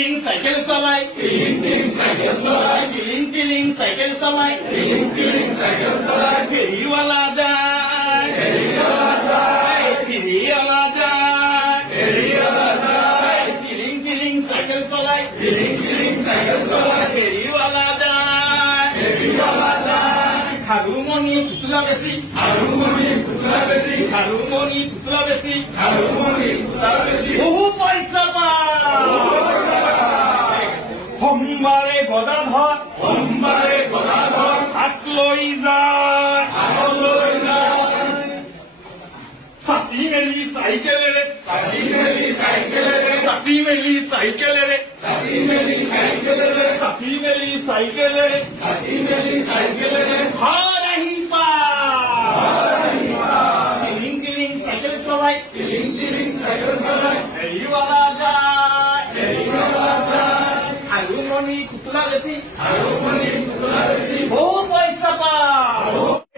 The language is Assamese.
টিলিং সাইকেল চলাই টিলিং সাইকেল চলাই ফেরিওয়ালা যায় ফেরিওয়ালা যায় টিলিং সাইকেল চলাই ফেরিওয়ালা যায় হারুমনি পুতলা বেশি বহু পয়সা সোমবাৰে গদাধৰ হাত লৈ যায় চাপি মেলি চাইকেলেৰে ঘৰ আহি টিলিং চাইকেল চলাই ফেৰিৱালা যায় হাৰুমনি পুতলা বেছি বহু পইচা পায়